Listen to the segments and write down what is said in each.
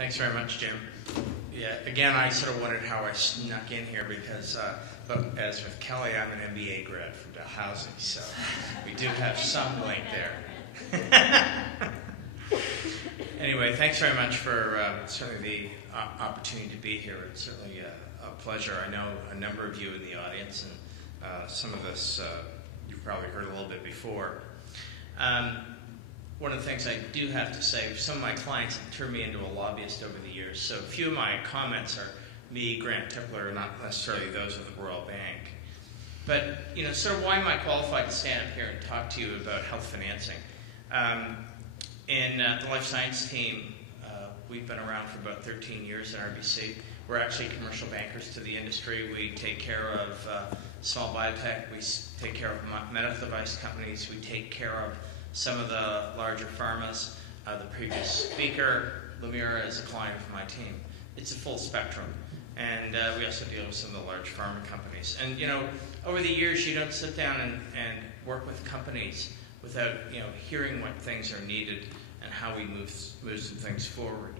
Thanks very much, Jim. Yeah, again, I sort of wondered how I snuck in here because, but as with Kelly, I'm an MBA grad from Dalhousie, so we do have some link there. Anyway, thanks very much for certainly the opportunity to be here. It's certainly a pleasure. I know a number of you in the audience, and some of us you've probably heard a little bit before. One of the things I do have to say, some of my clients have turned me into a lobbyist over the years, so a few of my comments are me, Grant Tipler, not necessarily those of the Royal Bank. But, you know, sort of why am I qualified to stand up here and talk to you about health financing? In the life science team, we've been around for about 13 years at RBC. We're actually commercial bankers to the industry. We take care of small biotech. We take care of medical device companies. We take care of some of the larger pharmas. The previous speaker, Lemira, is a client of my team. It's a full spectrum. And we also deal with some of the large pharma companies. And, you know, over the years, you don't sit down and work with companies without, you know, hearing what things are needed and how we move some things forward.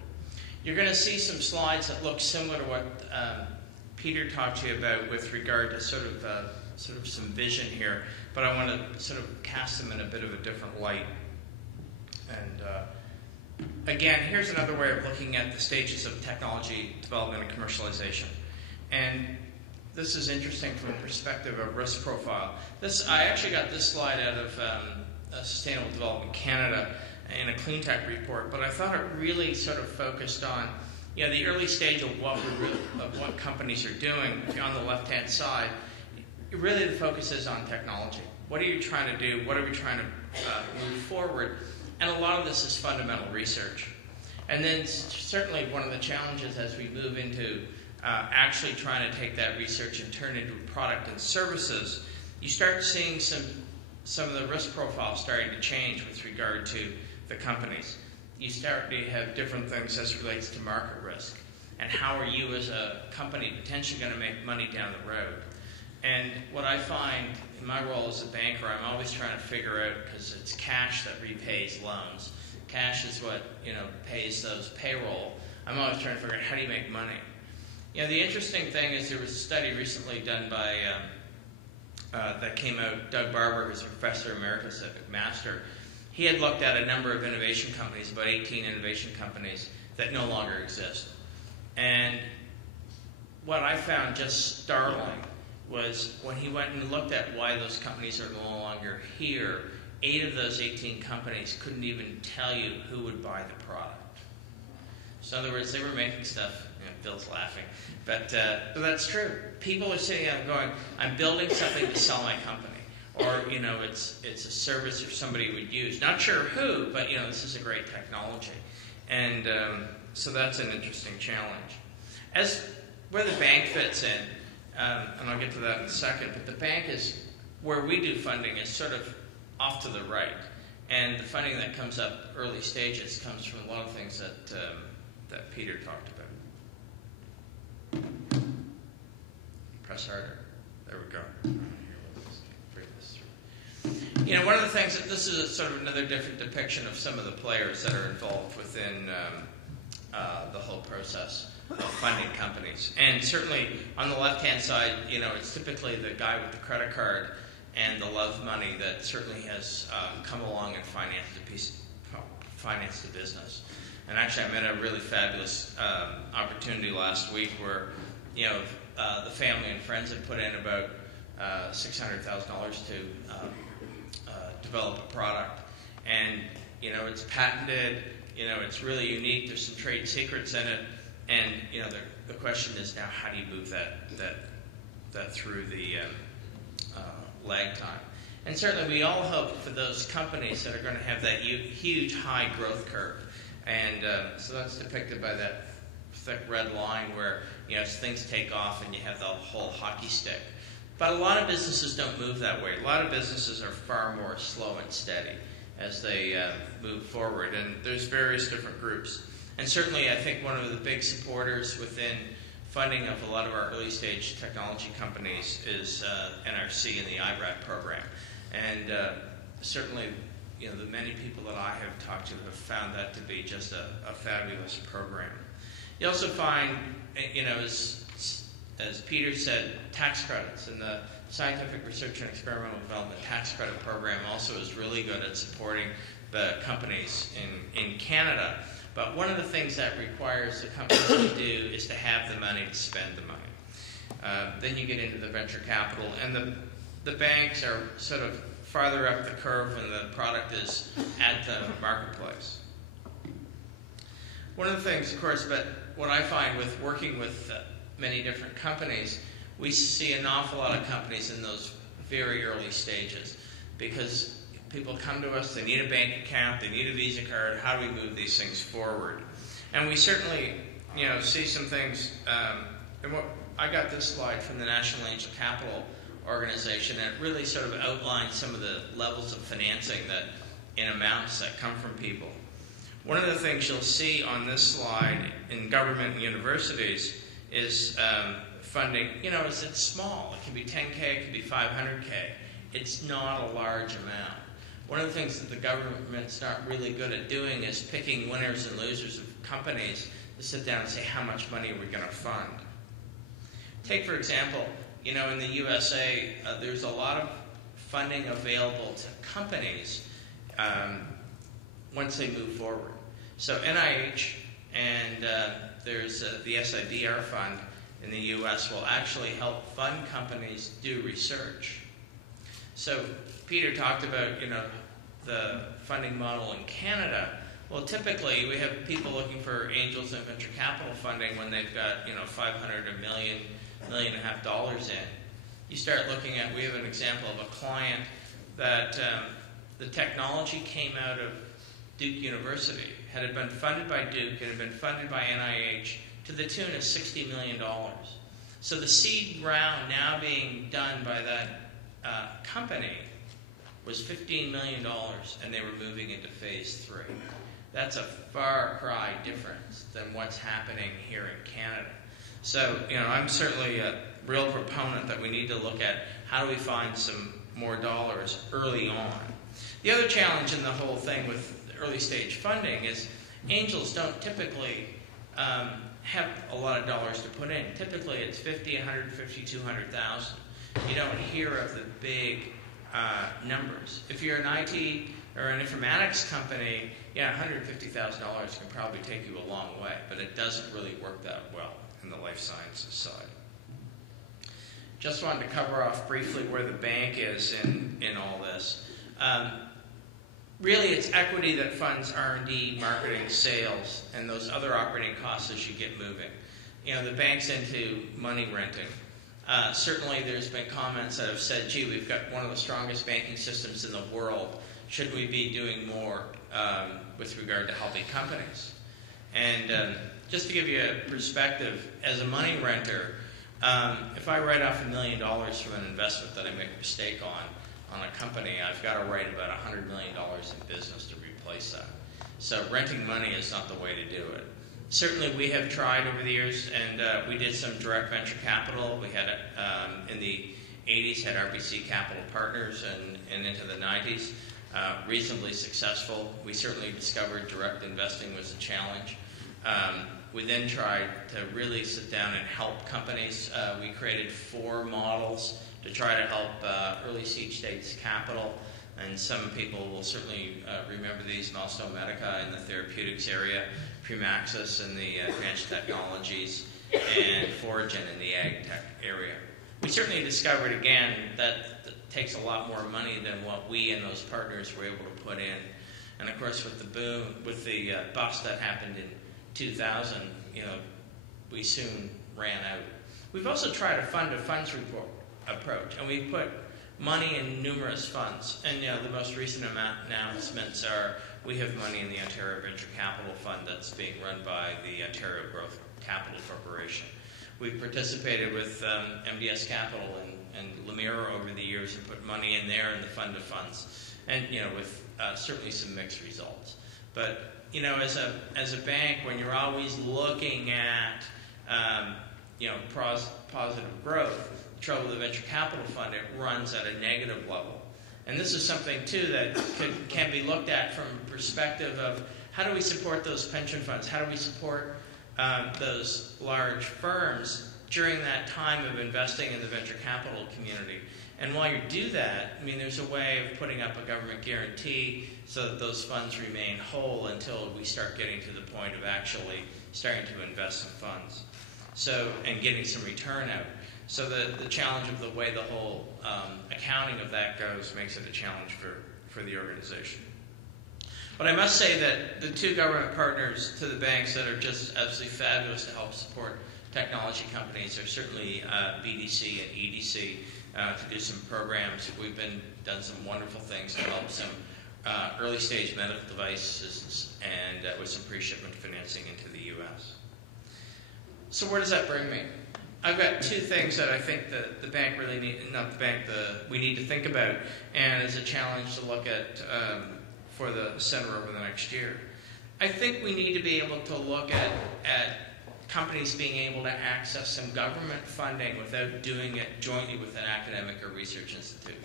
You're going to see some slides that look similar to what Peter talked to you about with regard to sort of some vision here, but I want to sort of cast them in a bit of a different light. And again, here's another way of looking at the stages of technology development and commercialization. And this is interesting from a perspective of risk profile. I actually got this slide out of Sustainable Development Canada in a clean tech report, but I thought it really sort of focused on, you know, the early stage of what companies are doing. On the left-hand side, really the focus is on technology. What are you trying to do? What are we trying to move forward? And a lot of this is fundamental research. And then certainly one of the challenges as we move into actually trying to take that research and turn it into product and services, you start seeing some of the risk profiles starting to change with regard to the companies. You start to have different things as it relates to market risk. And how are you as a company potentially going to make money down the road? And what I find in my role as a banker, I'm always trying to figure out, because it's cash that repays loans. Cash is what, you know, pays those payroll. I'm always trying to figure out how do you make money. You know, the interesting thing is there was a study recently done by, that came out, Doug Barber, who's a professor emeritus at McMaster. He had looked at a number of innovation companies, about 18 innovation companies that no longer exist. And what I found just startling was when he went and looked at why those companies are no longer here, 8 of those 18 companies couldn't even tell you who would buy the product. So in other words, they were making stuff, you know, Bill's laughing, but that's true. People are sitting out going, I'm building something to sell my company. Or, you know, it's a service or somebody would use. Not sure who, but, you know, this is a great technology. And so that's an interesting challenge. As where the bank fits in, and I'll get to that in a second, but the bank is, where we do funding is sort of off to the right. And the funding that comes up early stages comes from a lot of things that Peter talked about. Press harder. There we go. You know, one of the things, this is a sort of another different depiction of some of the players that are involved within the whole process of funding companies. And certainly on the left-hand side, you know, it's typically the guy with the credit card and the love money that certainly has come along and financed the business. And actually, I met a really fabulous opportunity last week where, you know, the family and friends had put in about $600,000 to develop a product. And, you know, it's patented, you know, it's really unique, there's some trade secrets in it, and, you know, the question is now how do you move that through the lag time. And certainly we all hope for those companies that are going to have that huge high growth curve. And so that's depicted by that thick red line where, you know, things take off and you have the whole hockey stick. But a lot of businesses don't move that way. A lot of businesses are far more slow and steady as they move forward. And there's various different groups. And certainly I think one of the big supporters within funding of a lot of our early stage technology companies is NRC and the IBRAT program. And certainly, the many people that I have talked to have found that to be just a fabulous program. You also find, as Peter said, tax credits, and the Scientific Research and Experimental Development Tax Credit Program also is really good at supporting the companies in Canada. But one of the things that requires the companies to do is to have the money to spend the money. Then you get into the venture capital, and the banks are sort of farther up the curve when the product is at the marketplace. One of the things, of course, but what I find with working with many different companies, we see an awful lot of companies in those very early stages because people come to us, they need a bank account, they need a Visa card, how do we move these things forward? And we certainly, see some things, I got this slide from the National Angel Capital Organization, and it really sort of outlines some of the levels of financing that in amounts that come from people. One of the things you'll see on this slide in government and universities is funding, it's small. It can be 10K, it can be 500K. It's not a large amount. One of the things that the government's not really good at doing is picking winners and losers of companies to sit down and say, how much money are we going to fund? Take, for example, in the USA, there's a lot of funding available to companies once they move forward. So NIH and there's the SIDR fund in the US will actually help fund companies do research. So Peter talked about, the funding model in Canada. Well, typically we have people looking for angels and venture capital funding when they've got, $500, $1 million, $1.5 million in. You start looking at, we have an example of a client that the technology came out of Duke University. Had it been funded by Duke, it had been funded by NIH to the tune of $60 million. So the seed round now being done by that company was $15 million, and they were moving into phase 3. That's a far cry difference than what's happening here in Canada. So, I'm certainly a real proponent that we need to look at how do we find some more dollars early on. The other challenge in the whole thing with early stage funding is angels don't typically have a lot of dollars to put in. Typically it's 50, 150, 200,000. You don't hear of the big numbers. If you're an IT or an informatics company, $150,000 can probably take you a long way, but it doesn't really work that well in the life sciences side. Just wanted to cover off briefly where the bank is in all this. Really, it's equity that funds R&D, marketing, sales, and those other operating costs as you get moving. The bank's into money renting. Certainly, there's been comments that have said, gee, we've got one of the strongest banking systems in the world. Should we be doing more with regard to helping companies? And just to give you a perspective, as a money renter, if I write off $1 million from an investment that I make a mistake on a company, I've got to write about $100 million in business to replace that. So renting money is not the way to do it. Certainly we have tried over the years, and we did some direct venture capital. We had, in the 80s, had RBC Capital Partners, and into the 90s, reasonably successful. We certainly discovered direct investing was a challenge. We then tried to really sit down and help companies. We created 4 models to try to help early seed stage capital, and some people will certainly remember these: Milestone Medica in the therapeutics area, Premaxis in the advanced technologies, and Foregen in the ag tech area. We certainly discovered, again, that takes a lot more money than what we and those partners were able to put in. And of course, with the boom, with the bust that happened in 2000, we soon ran out. We've also tried to fund a funds report approach, and we put money in numerous funds. And the most recent announcements are we have money in the Ontario Venture Capital Fund that's being run by the Ontario Growth Capital Corporation. We've participated with MDS Capital and Lemire over the years and put money in there in the fund of funds, and with certainly some mixed results. But as a bank, when you're always looking at positive growth, the trouble with the venture capital fund, it runs at a negative level. And this is something, too, that can be looked at from a perspective of how do we support those pension funds? How do we support those large firms during that time of investing in the venture capital community? And while you do that, I mean, there's a way of putting up a government guarantee so that those funds remain whole until we start getting to the point of actually starting to invest some funds. So, and getting some return out. So the challenge of the way the whole accounting of that goes makes it a challenge for the organization. But I must say that the two government partners to the banks that are just absolutely fabulous to help support technology companies are certainly BDC and EDC to do some programs. We've done some wonderful things to help some early stage medical devices and with some pre-shipment financing into the U.S. So where does that bring me? I've got two things that I think the bank really we need to think about, and as a challenge to look at for the center over the next year. I think we need to be able to look at companies being able to access some government funding without doing it jointly with an academic or research institute.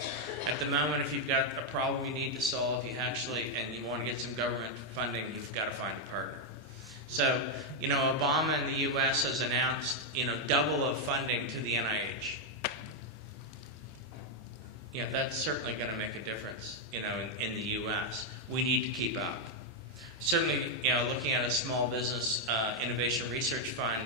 At the moment, if you've got a problem you need to solve, and you want to get some government funding, you've got to find a partner. So, Obama in the U.S. has announced, double of funding to the NIH. That's certainly going to make a difference, in the U.S. We need to keep up. Certainly, looking at a small business innovation research fund,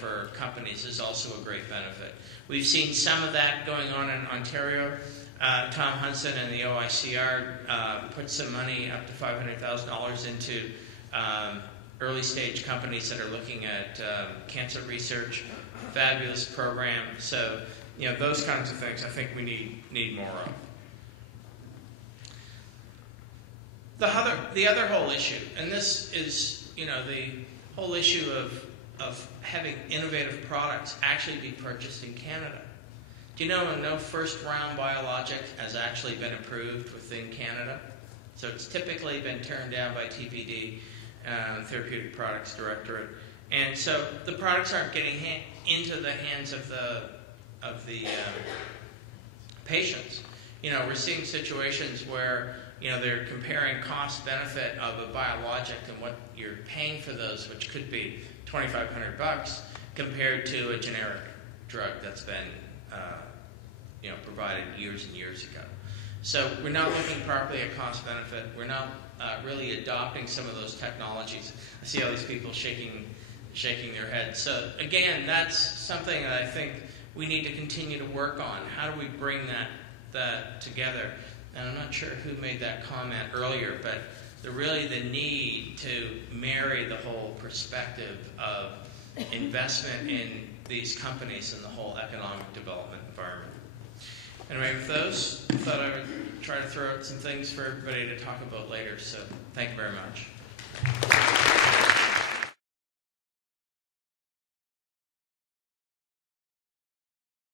for companies is also a great benefit. We've seen some of that going on in Ontario. Tom Hunson and the OICR put some money, up to $500,000, into early stage companies that are looking at cancer research. Fabulous program. So, those kinds of things I think we need more of. The other whole issue, and this is, the whole issue of having innovative products actually be purchased in Canada. Do you know no first round biologic has actually been approved within Canada? So it's typically been turned down by TPD, Therapeutic Products Directorate. And so the products aren't getting into the hands of the patients. We're seeing situations where they're comparing cost-benefit of a biologic and what you're paying for those, which could be $2,500, compared to a generic drug that's been provided years and years ago. So we're not looking properly at cost-benefit. We're not really adopting some of those technologies. I see all these people shaking their heads. So again, that's something that I think we need to continue to work on. How do we bring that together? And I'm not sure who made that comment earlier, but the need to marry the whole perspective of investment in these companies and the whole economic development environment. Anyway, with those, I thought I would try to throw out some things for everybody to talk about later. So thank you very much.